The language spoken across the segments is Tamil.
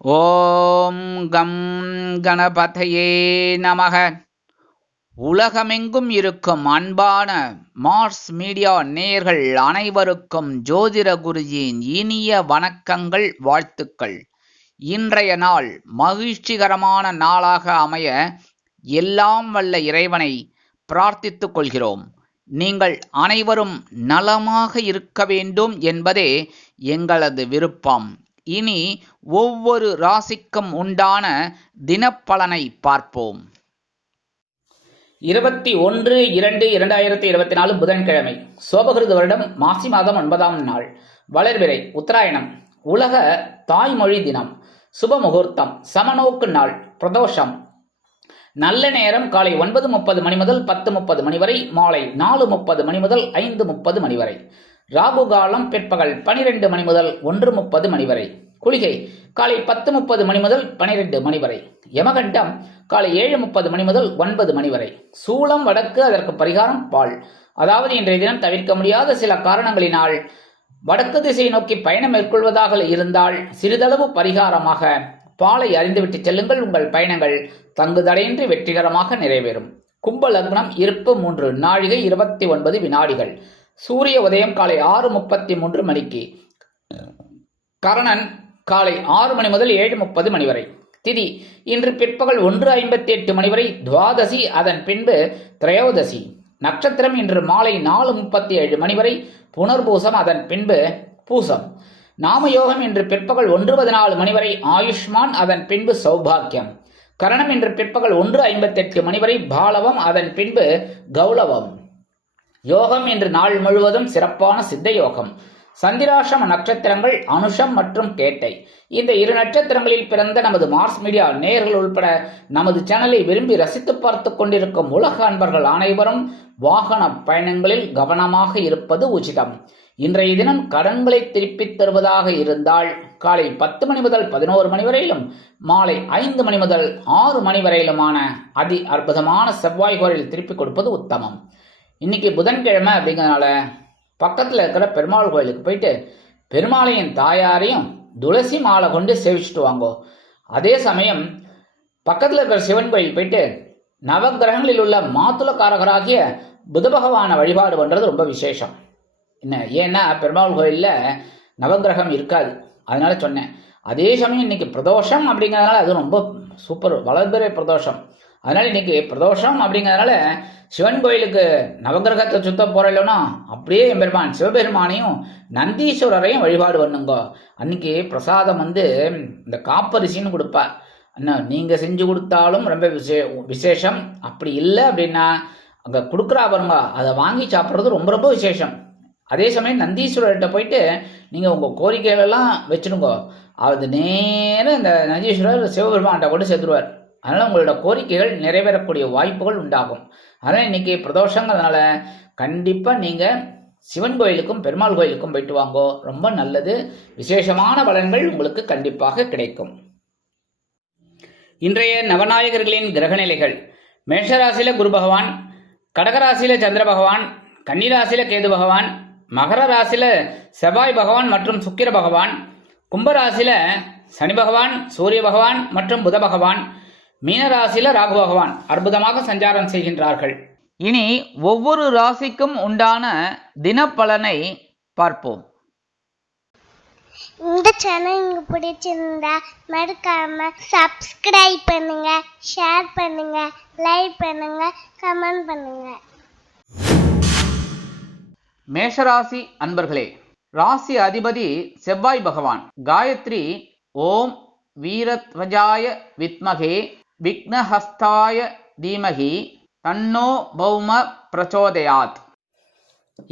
ஓம் கம் கணபதையே நமக. உலகமெங்கும் இருக்கும் அன்பான மார்ஸ் மீடியா நேயர்கள் அனைவருக்கும் ஜோதிட குருஜியின் இனிய வணக்கங்கள், வாழ்த்துக்கள். இன்றைய நாள் மகிழ்ச்சிகரமான நாளாக அமைய எல்லாம் வல்ல இறைவனை பிரார்த்தித்துக் கொள்கிறோம். நீங்கள் அனைவரும் நலமாக இருக்க வேண்டும் என்பதே எங்களது விருப்பம். இனி ஒவ்வொரு ராசிக்கும் உண்டான தினப்பலனை பார்ப்போம். 21/2/2024 புதன்கிழமை, சோபகிருது வருடம் மாசி மாதம் 9ஆம் நாள், வளர்பிறை, உத்தராயணம், உலக தாய்மொழி தினம், சுப முகூர்த்தம், சமநோக்கு நாள், பிரதோஷம். நல்ல நேரம் காலை 9:30 மணி முதல் 10:30 மணி வரை, மாலை 4:30 மணி முதல் 5:30 மணி வரை. ராகு காலம் பிற்பகல் 12 மணி முதல் 1:30 மணி வரை. குளிகை காலை 10:30 மணி முதல் 12 மணி வரை. யமகண்டம் காலை 7:30 மணி முதல் 9 மணி வரை. சூலம் வடக்கு, அதற்கு பரிகாரம் பால். அதாவது இன்றைய தினம் தவிர்க்க முடியாத சில காரணங்களினால் வடக்கு திசை நோக்கி பயணம் மேற்கொள்வதாக இருந்தால் சிறிதளவு பரிகாரமாக பாலை அறிந்துவிட்டு செல்லுங்கள். உங்கள் பயணங்கள் தங்குதடையின்றி வெற்றிகரமாக நிறைவேறும். கும்ப லக்னம், இருப்பு 3 நாழிகை 29 வினாடிகள். சூரிய உதயம் காலை 6:33 மணிக்கு. கரணன் காலை 6 மணி முதல் 7:30 மணி வரை. திதி இன்று பிற்பகல் 1:58 மணி வரை துவாதசி, அதன் பின்பு திரையோதசி. நட்சத்திரம் இன்று மாலை 4:37 மணி வரை புனர்பூசம், அதன் பின்பு பூசம். நாமயோகம் இன்று பிற்பகல் 1:14 மணி வரை ஆயுஷ்மான், அதன் பின்பு சௌபாக்கியம். கரணம் இன்று பிற்பகல் 1:58 மணி வரை பாலவம், அதன் பின்பு கௌலவம். யோகம் இன்று நாள் முழுவதும் சிறப்பான சித்த யோகம். சந்திராசிரம நட்சத்திரங்கள் அனுஷம் மற்றும் கேட்டை. இந்த 2 நட்சத்திரங்களில் பிறந்த நமது மார்ஸ் மீடியா நேயர்கள் உள்பட நமது சேனலை விரும்பி ரசித்து பார்த்து கொண்டிருக்கும் உலக அன்பர்கள் அனைவரும் வாகன பயணங்களில் கவனமாக இருப்பது உச்சிதம். இன்றைய தினம் கடன்களை திருப்பித் தருவதாக இருந்தால் காலை 10 மணி முதல் 11 மணி வரையிலும், மாலை 5 மணி முதல் 6 மணி வரையிலுமான அதி அற்புதமான செவ்வாய் கோரில் திருப்பிக் கொடுப்பது உத்தமம். இன்னைக்கு புதன்கிழமை அப்படிங்கிறதுனால பக்கத்தில் இருக்கிற பெருமாள் கோயிலுக்கு போயிட்டு பெருமாளையும் தாயாரையும் துளசி மாலை கொண்டு சேவிச்சுட்டு வாங்கோ. அதே சமயம் பக்கத்தில் இருக்கிற சிவன் கோயில் போயிட்டு நவகிரகங்களில் உள்ள மாத்துளக்காரகராகிய புத பகவானை வழிபாடு பண்ணுறது ரொம்ப விசேஷம். ஏன்னா பெருமாள் கோயிலில் நவகிரகம் இருக்காது, அதனால சொன்னேன். அதே சமயம் இன்னைக்கு பிரதோஷம் அப்படிங்கிறதுனால அது ரொம்ப சூப்பர், வளர்பிறை பிரதோஷம். அதனால இன்னைக்கு பிரதோஷம் அப்படிங்கிறதுனால சிவன் கோயிலுக்கு நவகிரகத்தை சுத்த போறோம்னா அப்படியே எம்பெருமான் சிவபெருமானையும் நந்தீஸ்வரரையும் வழிபாடு பண்ணுங்க. அன்னைக்கு பிரசாதம் இந்த காப்பரிசின்னு கொடுப்பா. நீங்க செஞ்சு கொடுத்தாலும் ரொம்ப விசேஷம். அப்படி இல்லை அப்படின்னா அங்கே கொடுக்குறா பாருங்க, அதை வாங்கி சாப்பிட்றது ரொம்ப ரொம்ப விசேஷம். அதே சமயம் நந்தீஸ்வரர்கிட்ட போயிட்டு நீங்கள் உங்கள் கோரிக்கைகளெல்லாம் வச்சுடுங்க. அது நேரம் இந்த நந்தீஸ்வரர் சிவபெருமான்கிட்ட கொண்டு சேர்த்துருவார். அதனால் உங்களோட கோரிக்கைகள் நிறைவேறக்கூடிய வாய்ப்புகள் உண்டாகும். அதனால் இன்னைக்கு பிரதோஷங்கிறதுனால கண்டிப்பாக நீங்கள் சிவன் கோயிலுக்கும் பெருமாள் கோயிலுக்கும் போயிட்டு வாங்கோ, ரொம்ப நல்லது. விசேஷமான பலன்கள் உங்களுக்கு கண்டிப்பாக கிடைக்கும். இன்றைய நவநாயகர்களின் கிரகநிலைகள்: மேஷராசியில குரு பகவான், கடகராசியில சந்திர பகவான், கன்னிராசியில கேது பகவான், மகர ராசியில செவ்வாய் பகவான் மற்றும் சுக்கிர பகவான், கும்பராசியில சனி பகவான், சூரிய பகவான் மற்றும் புத பகவான், மீனராசியில ராகு பகவான் அற்புதமாக சஞ்சாரம் செய்கின்றார்கள். இனி ஒவ்வொரு ராசிக்கும் உண்டான தினப்பலனை பார்ப்போம். இந்த சேனல் உங்களுக்கு பிடிச்சிருந்தா மறக்காம சப்ஸ்கிரைப் பண்ணுங்க, ஷேர் பண்ணுங்க, லைக் பண்ணுங்க, கமெண்ட் பண்ணுங்க. மேஷராசி அன்பர்களே, ராசி அதிபதி செவ்வாய் பகவான். காயத்ரி ஓம் வீரத்வஜாய வித்மகே விக்னஹஸ்தாய தீமகி தன்னோ பௌம பிரச்சோதயாத்.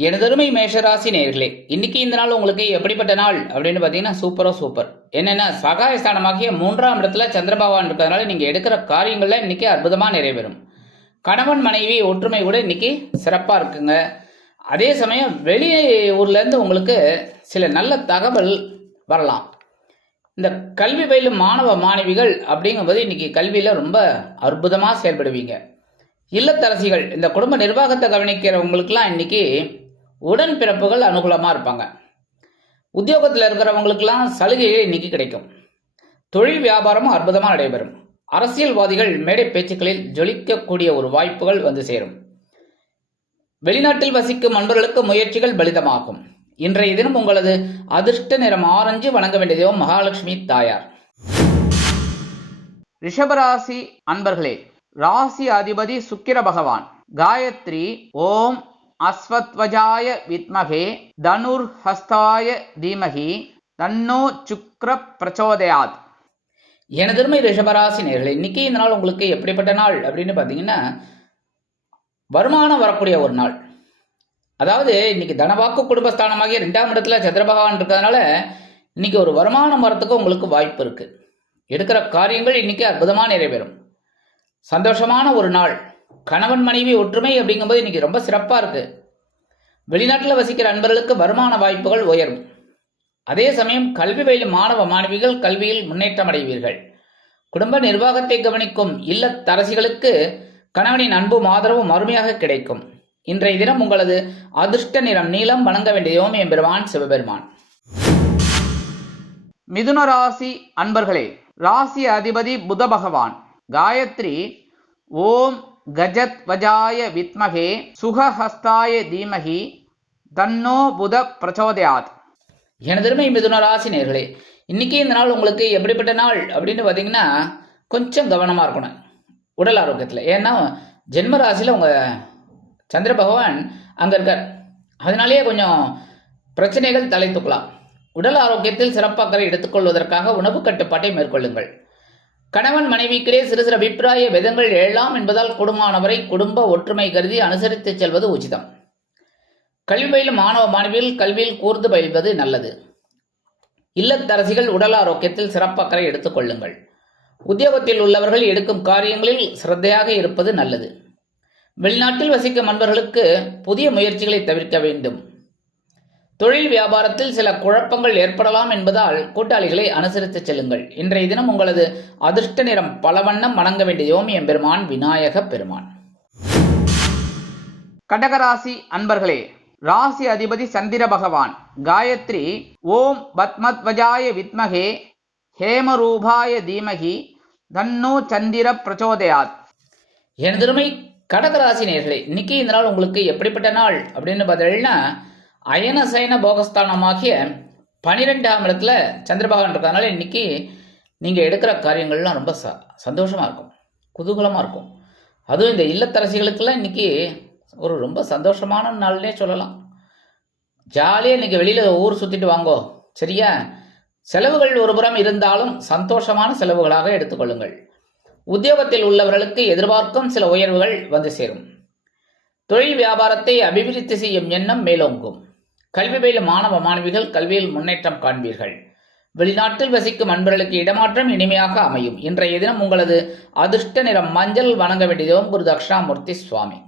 எனதருமை மேஷராசி நேயர்களே, இன்னைக்கு இந்த நாள் உங்களுக்கு எப்படிப்பட்ட நாள் அப்படின்னு பார்த்தீங்கன்னா சூப்பர். என்னென்னா சகாயஸ்தானமாகிய 3ஆம் இடத்துல சந்திர பகவான் இருக்கிறதுனால நீங்கள் எடுக்கிற காரியங்கள்ல இன்னைக்கு அற்புதமாக நிறைவேறும். கணவன் மனைவி ஒற்றுமை கூட இன்னைக்கு சிறப்பாக இருக்குங்க. அதே சமயம் வெளி ஊர்லேருந்து உங்களுக்கு சில நல்ல தகவல் வரலாம். இந்த கல்வி பயிலும் மாணவ மாணவிகள் அப்படிங்கும்போது இன்னைக்கு கல்வியில் ரொம்ப அற்புதமாக செயல்படுவீங்க. இல்லத்தரசிகள், இந்த குடும்ப நிர்வாகத்தை கவனிக்கிறவங்களுக்கெல்லாம் இன்னைக்கு உடன்பிறப்புகள் அனுகூலமாக இருப்பாங்க. உத்தியோகத்தில் இருக்கிறவங்களுக்கெல்லாம் சலுகைகள் இன்னைக்கு கிடைக்கும். தொழில் வியாபாரமும் அற்புதமாக நடைபெறும். அரசியல்வாதிகள் மேடை பேச்சுக்களில் ஜொலிக்கக்கூடிய ஒரு வாய்ப்புகள் வந்து சேரும். வெளிநாட்டில் வசிக்கும் அன்பர்களுக்கு முயற்சிகள் பலிதமாகும். இன்றைய தினம் உங்களது அதிர்ஷ்ட நிறம் ஆரஞ்சு. வணங்க வேண்டிய தெய்வம் மகாலட்சுமி தாயார். ரிஷபராசி அன்பர்களே, ராசி அதிபதி சுக்கிர பகவான். காயத்ரி ஓம் அஸ்வத்வஜாய வித்மகே தனுர் ஹஸ்தாய தீமகி தன்னோ சுக்ர பிரச்சோதயாத். எனதருமை ரிஷபராசி நேயர்களே, இன்னைக்கு இந்த நாள் உங்களுக்கு எப்படிப்பட்ட நாள் அப்படின்னு பார்த்தீங்கன்னா, வருமானம் வரக்கூடிய ஒரு நாள். அதாவது இன்னைக்கு தனவாக்கு குடும்பஸ்தானமாகிய 2ஆம் இடத்துல சந்திர பகவான் இருக்கிறதுனால இன்னைக்கு ஒரு வருமானம் வரத்துக்கு உங்களுக்கு வாய்ப்பு இருக்கு. எடுக்கிற காரியங்கள் இன்னைக்கு அற்புதமாக நிறைவேறும். சந்தோஷமான ஒரு நாள். கணவன் மனைவி ஒற்றுமை அப்படிங்கும்போது இன்னைக்கு ரொம்ப சிறப்பாக இருக்கு. வெளிநாட்டில் வசிக்கிற அன்பர்களுக்கு வருமான வாய்ப்புகள் உயரும். அதே சமயம் கல்வி பயிலும் மாணவ மாணவிகள் கல்வியில் முன்னேற்றம் அடைவீர்கள். குடும்ப நிர்வாகத்தை கவனிக்கும் இல்லத்தரசிகளுக்கு கணவனின் அன்பும் ஆதரவும் அருமையாக கிடைக்கும். இன்றைய தினம் உங்களது அதிர்ஷ்ட நிறம் நீலம். வணங்க வேண்டிய எம்பெருமான் சிவபெருமான். மிதுன ராசி அன்பர்களே, ராசி அதிபதி புத பகவான். காயத்ரி ஓம் கஜத் வஜாய வித்மகே சுகஹஸ்தாய தீமகி தன்னோ புத பிரச்சோதயாத். எனதருமை மிதுன ராசி நேர்களே, இன்னைக்கு இந்த நாள் உங்களுக்கு எப்படிப்பட்ட நாள் அப்படின்னு பார்த்தீங்கன்னா, கொஞ்சம் கவனமாக இருக்கணும் உடல் ஆரோக்கியத்தில். ஏன்னா ஜென்ம ராசியில் உங்கள் சந்திர பகவான் அங்கே இருக்கார். அதனாலேயே கொஞ்சம் பிரச்சனைகள் தலை தூக்கலாம். உடல் ஆரோக்கியத்தில் சிறப்பாக எடுத்துக்கொள்வதற்காக உணவு கட்டுப்பாட்டை மேற்கொள்ளுங்கள். கணவன் மனைவிக்கிடையே சிறு சிறு அபிப்பிராய பேதங்கள் எழலாம் என்பதால் குடும்பமானவரை குடும்ப ஒற்றுமை கருதி அனுசரித்து செல்வது உச்சிதம். கல்வி பயிலும் மாணவ மாணவிகள் கல்வியில் கூர்ந்து பயில்வது நல்லது. இல்லத்தரசிகள் உடல் ஆரோக்கியத்தில் சிறப்பாக எடுத்துக்கொள்ளுங்கள். உத்தியோகத்தில் உள்ளவர்கள் எடுக்கும் காரியங்களில் சிரத்தையாக இருப்பது நல்லது. வெளிநாட்டில் வசிக்கும் அன்பர்களுக்கு புதிய முயற்சிகளை தவிர்க்க வேண்டும். தொழில் வியாபாரத்தில் சில குழப்பங்கள் ஏற்படலாம் என்பதால் கூட்டாளிகளை அனுசரித்து செல்லுங்கள். இன்றைய தினம் உங்களது அதிர்ஷ்ட நிறம் பலவண்ணம். வணங்க வேண்டிய எம்பெருமான் விநாயக பெருமான். கடகராசி அன்பர்களே, ராசி அதிபதி சந்திர பகவான். காயத்ரி ஓம் பத்மத்வஜாய வித்மகே ஹேமரூபாய தீமகி தன்னோ சந்திர பிரச்சோதயாத். எனதருமை கடகராசி நேயர்களே, இன்னைக்கு இந்த நாள் உங்களுக்கு எப்படிப்பட்ட நாள் அப்படின்னு பார்த்தீங்கன்னா, அயனசயன போகஸ்தானமாகிய 12ஆம் இடத்துல சந்திர பகவான் இருக்கிறதுனால இன்னைக்கு நீங்கள் எடுக்கிற காரியங்கள்லாம் ரொம்ப சந்தோஷமாக இருக்கும், குதூகலமாக இருக்கும். அதுவும் இந்த இல்லத்தரசிகளுக்கெல்லாம் இன்னைக்கு ஒரு ரொம்ப சந்தோஷமான நாள்னே சொல்லலாம். ஜாலியாக இன்னைக்கு வெளியில் ஊர் சுற்றிட்டு வாங்கோ, சரியா? செலவுகள் ஒருபுறம் இருந்தாலும் சந்தோஷமான செலவுகளாக எடுத்துக்கொள்ளுங்கள். உத்தியோகத்தில் உள்ளவர்களுக்கு எதிர்பார்க்கும் சில உயர்வுகள் வந்து சேரும். தொழில் வியாபாரத்தை அபிவிருத்தி செய்யும் எண்ணம் மேலோங்கும். கல்வி பயிலும் மாணவ மாணவிகள் கல்வியில் முன்னேற்றம் காண்பீர்கள். வெளிநாட்டில் வசிக்கும் அன்பர்களுக்கு இடமாற்றம் இனிமையாக அமையும். இன்றைய தினம் உங்களது அதிர்ஷ்ட நிறம் மஞ்சள். வணங்க வேண்டியதும் குரு தட்சிணாமூர்த்தி சுவாமி.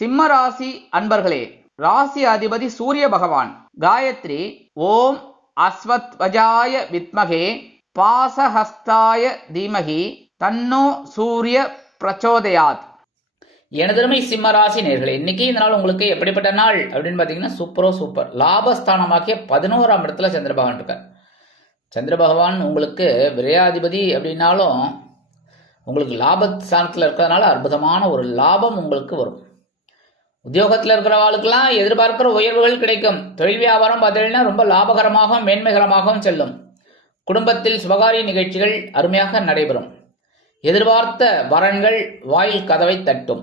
சிம்ம ராசி அன்பர்களே, ராசி அதிபதி சூரிய பகவான். காயத்ரி ஓம் அஸ்வத்வஜாய வித்மகே பாசஹஸ்தாய தீமகி தன்னோ சூரிய பிரச்சோதயாத். எனதருமை சிம்மராசி நேர்களே, இன்னைக்கு இந்த நாள் உங்களுக்கு எப்படிப்பட்ட நாள் அப்படின்னு பார்த்தீங்கன்னா, சூப்பர். லாபஸ்தானமாகிய 11ஆம் இடத்துல சந்திர பகவான் இருக்கார். சந்திர பகவான் உங்களுக்கு விரையாதிபதி அப்படின்னாலும் உங்களுக்கு லாபஸ்தானத்தில் இருக்கிறதுனால அற்புதமான ஒரு லாபம் உங்களுக்கு வரும். உத்தியோகத்தில் இருக்கிறவாளுக்கெல்லாம் எதிர்பார்க்கிற உயர்வுகள் கிடைக்கும். தொழில் வியாபாரம் பார்த்தீங்கன்னா ரொம்ப லாபகரமாகவும் மேன்மைகரமாகவும் செல்லும். குடும்பத்தில் சுபகாரிய நிகழ்ச்சிகள் அருமையாக நடைபெறும். எதிர்பார்த்த வரன்கள் வாயில் கதவை தட்டும்.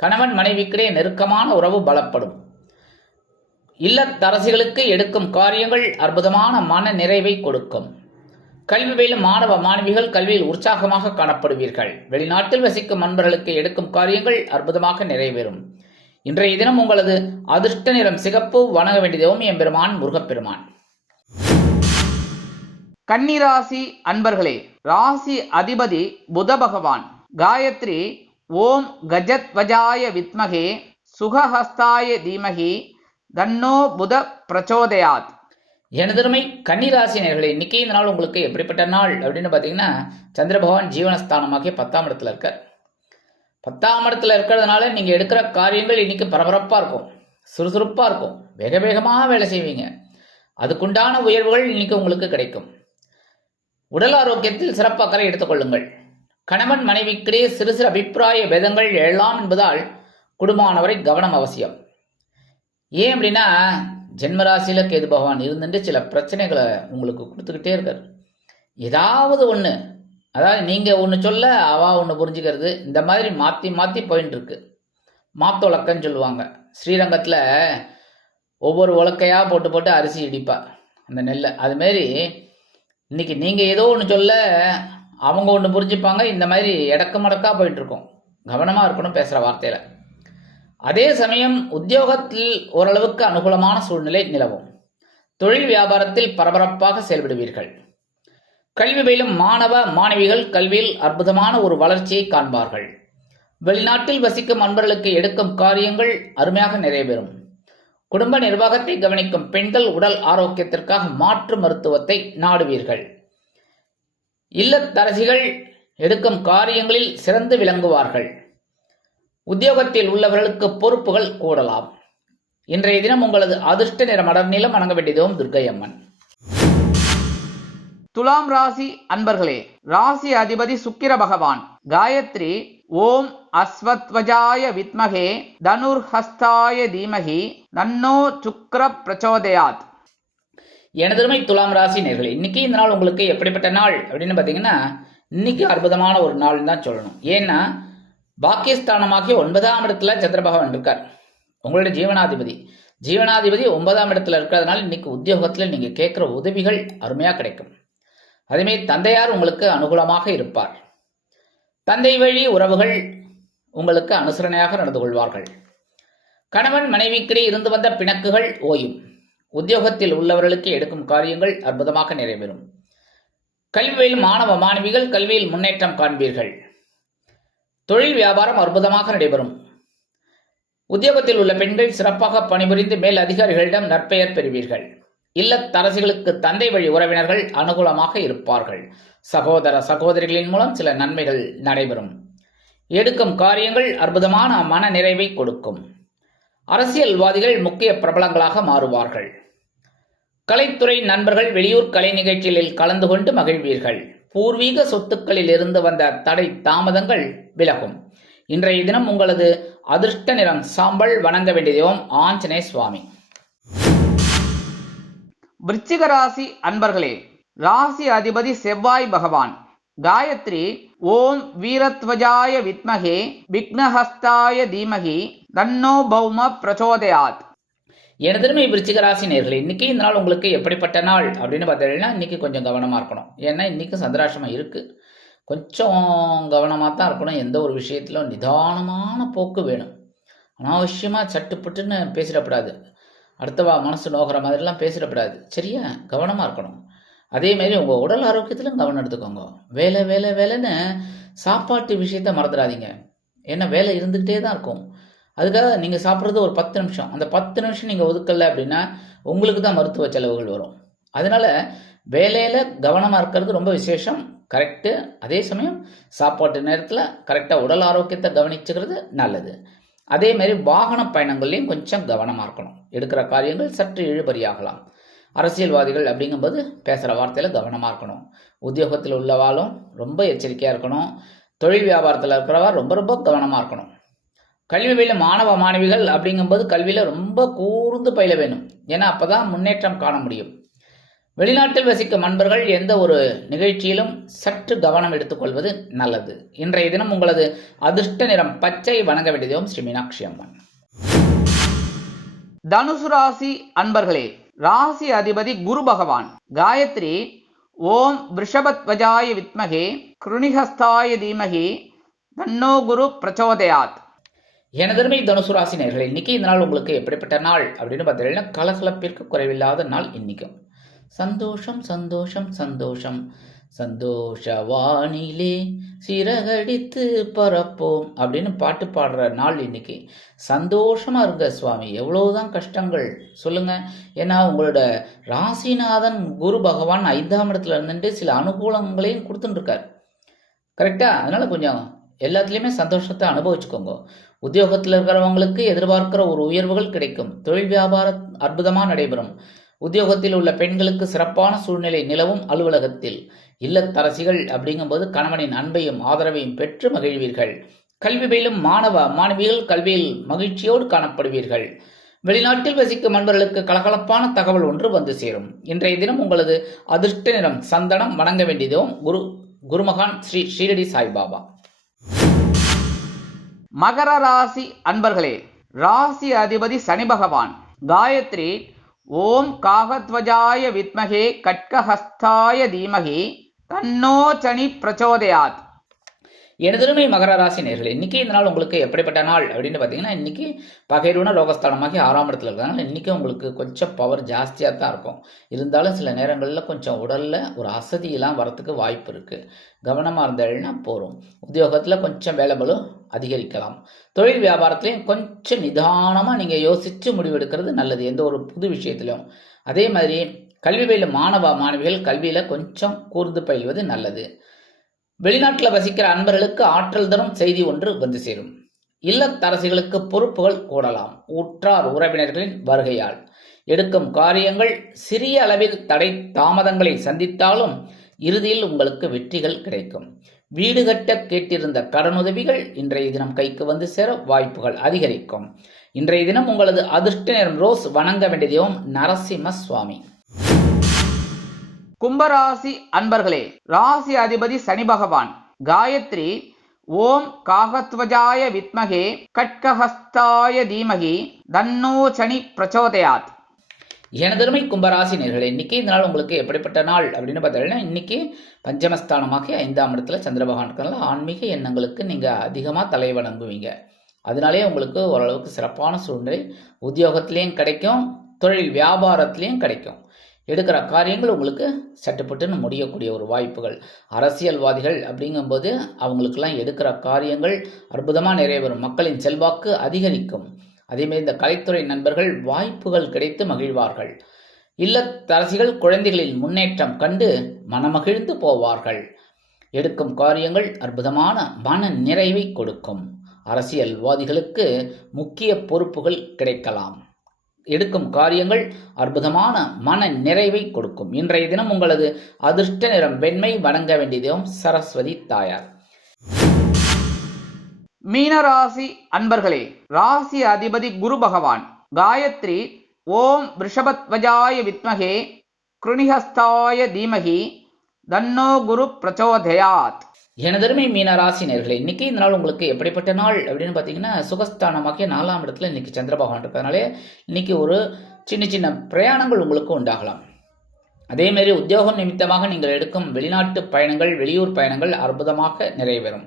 கணவன் மனைவிக்கிடையே நெருக்கமான உறவு பலப்படும். இல்லத்தரசிகளுக்கு எடுக்கும் காரியங்கள் அற்புதமான மன நிறைவை கொடுக்கும். கல்வி பயிலும் மாணவ மாணவிகள் கல்வியில் உற்சாகமாக காணப்படுவீர்கள். வெளிநாட்டில் வசிக்கும் நண்பர்களுக்கு எடுக்கும் காரியங்கள் அற்புதமாக நிறைவேறும். இன்றைய தினம் உங்களது அதிர்ஷ்ட நிறம் சிகப்பு. வணங்க வேண்டியதும் எம்பெருமான் முருகப்பெருமான். கன்னிராசி அன்பர்களே, ராசி அதிபதி புத பகவான். காயத்ரி ஓம் கஜத்வஜாய வித்மகே சுகஹஸ்தாய தீமகி தன்னோ புத பிரச்சோதயாத். எனதருமை கன்னிராசி நேயர்களே, இன்னைக்கு இந்த நாள் உங்களுக்கு எப்படிப்பட்ட நாள் அப்படின்னு பார்த்தீங்கன்னா, சந்திர பகவான் ஜீவனஸ்தானமாகிய 10ஆம் இடத்துல இருக்கார். 10ஆம் இடத்துல இருக்கிறதுனால நீங்கள் எடுக்கிற காரியங்கள் இன்னைக்கு பரபரப்பாக இருக்கும், சுறுசுறுப்பாக இருக்கும், வேகமாக வேலை செய்வீங்க. அதுக்குண்டான உயர்வுகள் இன்னைக்கு உங்களுக்கு கிடைக்கும். உடல் ஆரோக்கியத்தில் சிறப்பு அக்கறை எடுத்துக்கொள்ளுங்கள். கணவன் மனைவிக்கிடையே சிறு சிறு அபிப்பிராய பேதங்கள் எழலாம் என்பதால் குடும்பமானவரை கவனம் அவசியம். ஏன் அப்படின்னா ஜென்மராசியில் கேது பகவான் இருந்துட்டு சில பிரச்சனைகளை உங்களுக்கு கொடுத்துக்கிட்டே இருக்கார். ஏதாவது ஒன்று, அதாவது நீங்கள் ஒன்று சொல்ல அவா ஒன்று புரிஞ்சுக்கிறது, இந்த மாதிரி மாற்றி மாற்றி போயின்னு இருக்கு. மாத்த உலக்கன்னு சொல்லுவாங்க. ஸ்ரீரங்கத்தில் ஒவ்வொரு உலக்கையாக போட்டு போட்டு அரிசி இடிப்பா அந்த நெல்லை. அதுமாரி இன்னைக்கு நீங்கள் ஏதோ ஒன்று சொல்ல அவங்க ஒன்று புரிஞ்சுப்பாங்க. இந்த மாதிரி எடக்கு மடக்காக போயிட்டுருக்கோம். கவனமாக இருக்கணும் பேசுகிற வார்த்தையில். அதே சமயம் உத்தியோகத்தில் ஓரளவுக்கு அனுகூலமான சூழ்நிலை நிலவும். தொழில் வியாபாரத்தில் பரபரப்பாக செயல்படுவீர்கள். கல்வி பயிலும் மாணவ மாணவிகள் கல்வியில் அற்புதமான ஒரு வளர்ச்சியை காண்பார்கள். வெளிநாட்டில் வசிக்கும் அன்பர்களுக்கு எடுக்கும் காரியங்கள் அருமையாக நிறைவேறும். குடும்ப நிர்வாகத்தை கவனிக்கும் பெண்கள் உடல் ஆரோக்கியத்திற்காக மாற்று மருத்துவத்தை நாடுவீர்கள். இல்லத்தரசிகள் எடுக்கும் காரியங்களில் சிறந்து விளங்குவார்கள். உத்தியோகத்தில் உள்ளவர்களுக்கு பொறுப்புகள் கூடலாம். இன்றைய தினம் உங்களது அதிர்ஷ்ட நிறம் அடர் நீலம். வணங்க வேண்டியதும் துர்க்கை அம்மன். துலாம் ராசி அன்பர்களே, ராசி அதிபதி சுக்கிர பகவான். காயத்ரி ஓம் அஸ்வத்வஜாய வித்மகே தனுர்ஹஸ்தாய தீமகி தன்னோ சுக்ர பிரச்சோதயாத். எனதருமை துலாம் ராசி நேர்களே, இன்னைக்கு இந்த நாள் உங்களுக்கு எப்படிப்பட்ட நாள் அப்படின்னு பார்த்தீங்கன்னா, இன்னைக்கு அற்புதமான ஒரு நாள் தான் சொல்லணும். ஏன்னா பாக்கியஸ்தானமாகிய 9ஆம் இடத்துல சந்திர பகவான் இருக்கார். உங்களுடைய ஜீவனாதிபதி 9ஆம் இடத்துல இருக்கிறதுனால இன்னைக்கு உத்தியோகத்தில் நீங்கள் கேட்குற உதவிகள் அருமையாக கிடைக்கும். அதேமாதிரி தந்தையார் உங்களுக்கு அனுகூலமாக இருப்பார். தந்தை வழி உறவுகள் உங்களுக்கு அனுசரணையாக நடந்து கொள்வார்கள். கணவன் மனைவிக்கிடையே இருந்து வந்த பிணக்குகள் ஓயும். உத்தியோகத்தில் உள்ளவர்களுக்கு எடுக்கும் காரியங்கள் அற்புதமாக நிறைவேறும். கல்வியில் மாணவ மாணவிகள் கல்வியில் முன்னேற்றம் காண்பீர்கள். தொழில் வியாபாரம் அற்புதமாக நடைபெறும். உத்தியோகத்தில் உள்ள பெண்கள் சிறப்பாக பணிபுரிந்து மேல் அதிகாரிகளிடம் நற்பெயர் பெறுவீர்கள். இல்லத்தரசிகளுக்கு தந்தை வழி உறவினர்கள் அனுகூலமாக இருப்பார்கள். சகோதர சகோதரிகளின் மூலம் சில நன்மைகள் நடைபெறும். எடுக்கும் காரியங்கள் அற்புதமான மன நிறைவை கொடுக்கும். அரசியல்வாதிகள் முக்கிய பிரபலங்களாக மாறுவார்கள். கலைத்துறை நண்பர்கள் வெளியூர் கலை நிகழ்ச்சிகளில் கலந்து கொண்டு மகிழ்வீர்கள். பூர்வீக சொத்துக்களில் இருந்து வந்த தடை தாமதங்கள் விலகும். இன்றைய தினம் உங்களது அதிர்ஷ்ட நிறம் சாம்பல். வணங்க வேண்டிய தெய்வம் ஆஞ்சநேய சுவாமி. விருச்சிக ராசி அன்பர்களே, ராசி அதிபதி செவ்வாய் பகவான். காயத்ரி ஓம் வீரத்வஜாய வித்மகே விக்னஹஸ்தாய தீமகி தன்னோ பௌம பிரச்சோதயாத். எனதருமை விருச்சிக ராசி நேர்களே, இன்னைக்கு இந்த நாள் உங்களுக்கு எப்படிப்பட்ட நாள் அப்படின்னு பார்த்தீங்கன்னா, இன்னைக்கு கொஞ்சம் கவனமாக இருக்கணும். ஏன்னா இன்னைக்கு சந்திராஷ்டமம் இருக்குது. கொஞ்சம் கவனமாக தான் இருக்கணும். எந்த ஒரு விஷயத்திலும் நிதானமான போக்கு வேணும். அனாவசியமாக சட்டுப்பட்டுன்னு பேசிடக்கூடாது. அடுத்தவா மனசு நோக்கிற மாதிரிலாம் பேசிடக்கூடாது. சரியா? கவனமாக இருக்கணும். அதேமாரி உங்கள் உடல் ஆரோக்கியத்திலும் கவனம் எடுத்துக்கோங்க. வேலை வேலை வேலைன்னு சாப்பாட்டு விஷயத்த மறந்துடாதீங்க. ஏன்னா வேலை இருந்துக்கிட்டே தான் இருக்கும். அதுக்காக நீங்கள் சாப்பிட்றது ஒரு 10 நிமிஷம், அந்த 10 நிமிஷம் நீங்கள் ஒதுக்கலை அப்படின்னா உங்களுக்கு தான் மருத்துவ செலவுகள் வரும். அதனால் வேலையில் கவனமாக இருக்கிறது ரொம்ப விசேஷம். கரெக்டு. அதே சமயம் சாப்பாட்டு நேரத்தில் கரெக்டாக உடல் ஆரோக்கியத்தை கவனிச்சுக்கிறது நல்லது. அதேமாரி வாகன பயணங்கள்லையும் கொஞ்சம் கவனமாக இருக்கணும். எடுக்கிற காரியங்கள் சற்று இழுபறியாகலாம். அரசியல்வாதிகள் அப்படிங்கும்போது பேசுகிற வார்த்தையில் கவனமாக இருக்கணும். உத்தியோகத்தில் உள்ளவாலும் ரொம்ப எச்சரிக்கையாக இருக்கணும். தொழில் வியாபாரத்தில் இருக்கிறவா ரொம்ப ரொம்ப கவனமாக இருக்கணும். கல்வியில் மாணவ மாணவிகள் அப்படிங்கும்போது கல்வியில் ரொம்ப கூர்ந்து பயில வேணும். ஏன்னா அப்போ தான் முன்னேற்றம் காண முடியும். வெளிநாட்டில் வசிக்கும் நண்பர்கள் எந்த ஒரு நிகழ்ச்சியிலும் சற்று கவனம் எடுத்துக்கொள்வது நல்லது. இன்றைய தினம் உங்களது அதிர்ஷ்ட நிறம் பச்சை. வணங்க வேண்டியதும் ஸ்ரீ மீனாட்சி அம்மன். தனுசு ராசி அன்பர்களே, ராசி அதிபதி குரு பகவான். காயத்ரி ஓம் ரிஷபத்வஜாய வித்மகே கிருணிஹஸ்தாய தீமகி தன்னோ குரு பிரச்சோதயாத். எனதருமை தனுசு ராசி நேயர்களே, இன்னைக்கு இந்த நாள் உங்களுக்கு எப்படிப்பட்ட நாள் அப்படின்னு பார்த்தீங்கன்னா, கலகலப்பிற்கு குறைவில்லாத நாள். இன்னைக்கும் சந்தோஷம் சந்தோஷம் சந்தோஷம் சந்தோஷ வானிலே சிறகடித்து பரப்போம் அப்படின்னு பாட்டு பாடுற நாள் இன்னைக்கு. சந்தோஷமாக இருங்க சுவாமி. எவ்வளவுதான் கஷ்டங்கள் சொல்லுங்கள். ஏன்னா உங்களோட ராசிநாதன் குரு பகவான் 5ஆம் இடத்துல இருந்துட்டு சில அனுகூலங்களையும் கொடுத்துட்டுருக்கார். கரெக்டாக? அதனால் கொஞ்சம் எல்லாத்துலேயுமே சந்தோஷத்தை அனுபவிச்சுக்கோங்க. உத்தியோகத்தில் இருக்கிறவங்களுக்கு எதிர்பார்க்கிற ஒரு உயர்வுகள் கிடைக்கும். தொழில் வியாபாரம் அற்புதமாக நடைபெறும். உத்தியோகத்தில் உள்ள பெண்களுக்கு சிறப்பான சூழ்நிலை நிலவும். அலுவலகத்தில் இல்லத்தரசிகள் அப்படிங்கும்போது கணவனின் அன்பையும் ஆதரவையும் பெற்று மகிழ்வீர்கள். கல்வி பயிலும் மாணவ மாணவிகள் கல்வியில் மகிழ்ச்சியோடு காணப்படுவீர்கள். வெளிநாட்டில் வசிக்கும் நண்பர்களுக்கு கலகலப்பான தகவல் ஒன்று வந்து சேரும். இன்றைய தினம் உங்களது அதிர்ஷ்ட நிறம் சந்தனம். வணங்க வேண்டியதும் குருமகான் ஸ்ரீ ஷீரடி சாய்பாபா. மகர ராசி அன்பர்களே, ராசி அதிபதி சனி பகவான். காயத்ரி ஓம் காகத்வஜாய வித்மகே கட்கஹஸ்தாய தீமகி தன்னோ சனி பிரச்சோதயாத். எனதருமை மகர ராசி நேயர்களே, இன்னைக்கு இந்த நாள் உங்களுக்கு எப்படிப்பட்ட நாள் அப்படின்னு பார்த்தீங்கன்னா, இன்னைக்கு பகைருண ரோகஸ்தானமாகி 6ஆம் இடத்துல இருக்கிறதுனால இன்னைக்கு உங்களுக்கு கொஞ்சம் பவர் ஜாஸ்தியாக தான் இருக்கும். இருந்தாலும் சில நேரங்களில் கொஞ்சம் உடலில் ஒரு அசதியெல்லாம் வரத்துக்கு வாய்ப்பு இருக்குது. கவனமாக இருந்தேன்னா போகிறோம். உத்தியோகத்தில் கொஞ்சம் வேலைபளு அதிகரிக்கலாம். தொழில் வியாபாரத்துலேயும் கொஞ்சம் நிதானமாக நீங்கள் யோசித்து முடிவெடுக்கிறது நல்லது, எந்த ஒரு புது விஷயத்திலும். அதே மாதிரி கல்வி பயிலும் மாணவ மாணவிகள் கல்வியில் கொஞ்சம் கூர்ந்து பயில்வது நல்லது. வெளிநாட்டில் வசிக்கிற அன்பர்களுக்கு ஆற்றல் தரும் செய்தி ஒன்று வந்து சேரும். இல்லத்தரசிகளுக்கு பொறுப்புகள் கூடலாம். உற்றார் உறவினர்களின் வருகையால் எடுக்கும் காரியங்கள் சிறிய அளவில் தடை தாமதங்களை சந்தித்தாலும் இறுதியில் உங்களுக்கு வெற்றிகள் கிடைக்கும். வீடு கட்ட கேட்டிருந்த கடனுதவிகள் இன்றைய தினம் கைக்கு வந்து சேர வாய்ப்புகள் அதிகரிக்கும். இன்றைய தினம் உங்களது அதிர்ஷ்ட நிறம் ரோஸ். வணங்க வேண்டிய தெய்வம் நரசிம்ம சுவாமி. கும்பராசி அன்பர்களே, ராசி அதிபதி சனி பகவான். காயத்ரி ஓம் காகத்வஜாய வித்மகே கட்கஹஸ்தாய தீமகி தன்னோ சனி பிரச்சோதயாத். எனதருமை கும்பராசி நேயர்களே, இன்னைக்கு இந்த நாள் உங்களுக்கு எப்படிப்பட்ட நாள் அப்படின்னு பார்த்தீங்கன்னா, இன்னைக்கு பஞ்சமஸ்தானமாக 5ஆம் இடத்துல சந்திர பகவான் இருக்கிறதுனால ஆன்மீக எண்ணங்களுக்கு நீங்கள் அதிகமாக தலை வணங்குவீங்க. அதனாலே உங்களுக்கு ஓரளவுக்கு சிறப்பான சூழ்நிலை உத்தியோகத்திலையும் கிடைக்கும், தொழில் வியாபாரத்திலையும் கிடைக்கும். எடுக்கிற காரியங்கள் உங்களுக்கு சட்டுப்பட்டுன்னு முடியக்கூடிய ஒரு வாய்ப்புகள். அரசியல்வாதிகள் அப்படிங்கும்போது அவங்களுக்கெல்லாம் எடுக்கிற காரியங்கள் அற்புதமாக நிறைவேறும். மக்களின் செல்வாக்கு அதிகரிக்கும். அதேமாதிரி இந்த கலைத்துறை நண்பர்கள் வாய்ப்புகள் கிடைத்து மகிழ்வார்கள். இல்லத்தரசிகள் குழந்தைகளின் முன்னேற்றம் கண்டு மனமகிழ்ந்து போவார்கள். எடுக்கும் காரியங்கள் அற்புதமான மன நிறைவை கொடுக்கும். அரசியல்வாதிகளுக்கு முக்கிய பொறுப்புகள் கிடைக்கலாம். எடுக்கும் காரியங்கள் அற்புதமான மன நிறைவை கொடுக்கும். இன்றைய தினம் உங்களது அதிர்ஷ்ட நிறம் வெண்மை. வணங்க வேண்டியதும் சரஸ்வதி தாயார். மீனராசி அன்பர்களே, ராசி அதிபதி குரு பகவான். காயத்ரி ஓம் ரிஷபத்வஜாய வித்மகே கிருணிஹஸ்தாய தீமகி தன்னோ குரு பிரச்சோதயாத். எனதருமை மீனராசி நேயர்களே, இன்னைக்கு இந்த நாள் உங்களுக்கு எப்படிப்பட்ட நாள் அப்படின்னு பார்த்தீங்கன்னா, சுகஸ்தானமாக்கிய 4ஆம் இடத்துல இன்னைக்கு சந்திர பகவான் இருக்கிறதுனாலே இன்னைக்கு ஒரு சின்ன சின்ன பிரயாணங்கள் உங்களுக்கு உண்டாகலாம். அதேமாரி உத்தியோகம் நிமித்தமாக நீங்கள் எடுக்கும் வெளிநாட்டு பயணங்கள், வெளியூர் பயணங்கள் அற்புதமாக நிறைவேறும்.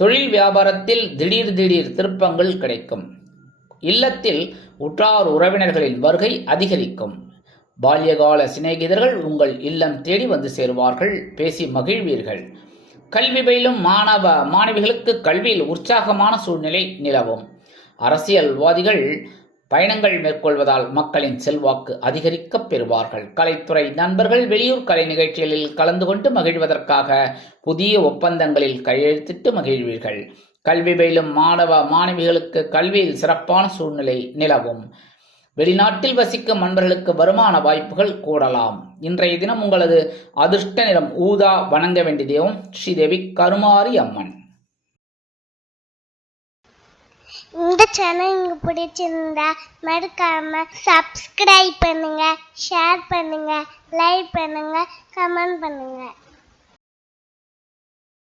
தொழில் வியாபாரத்தில் திடீர் திருப்பங்கள் கிடைக்கும். இல்லத்தில் உற்றார் உறவினர்களின் வருகை அதிகரிக்கும். பால்யகால சிநேகிதர்கள் உங்கள் இல்லம் தேடி வந்து சேருவார்கள். பேசி மகிழ்வீர்கள். கல்வி பயிலும் மாணவ மாணவிகளுக்கு கல்வியில் உற்சாகமான சூழ்நிலை நிலவும். அரசியல்வாதிகள் பயணங்கள் மேற்கொள்வதால் மக்களின் செல்வாக்கு அதிகரிக்கப் பெறுவார்கள். கலைத்துறை நண்பர்கள் வெளியூர் கலை நிகழ்ச்சிகளில் கலந்து கொண்டு மகிழ்வதற்காக புதிய ஒப்பந்தங்களில் கையெழுத்திட்டு மகிழ்வீர்கள். கல்வி பயிலும் மாணவ மாணவிகளுக்கு கல்வியில் சிறப்பான சூழ்நிலை நிலவும். வெளிநாட்டில் வசிக்கும் நண்பர்களுக்கு வருமான வாய்ப்புகள் கூடலாம். இன்றைய தினம் உங்களது அதிர்ஷ்ட நிறம் ஊதா. வணங்க வேண்டிய தெய்வம் ஸ்ரீதேவி கருமாரி அம்மன். இந்த சேனல் உங்களுக்கு பிடிச்சிருந்தா மறக்காம சப்ஸ்கிரைப் பண்ணுங்க, ஷேர் பண்ணுங்க, லைக் பண்ணுங்க, கமெண்ட் பண்ணுங்க.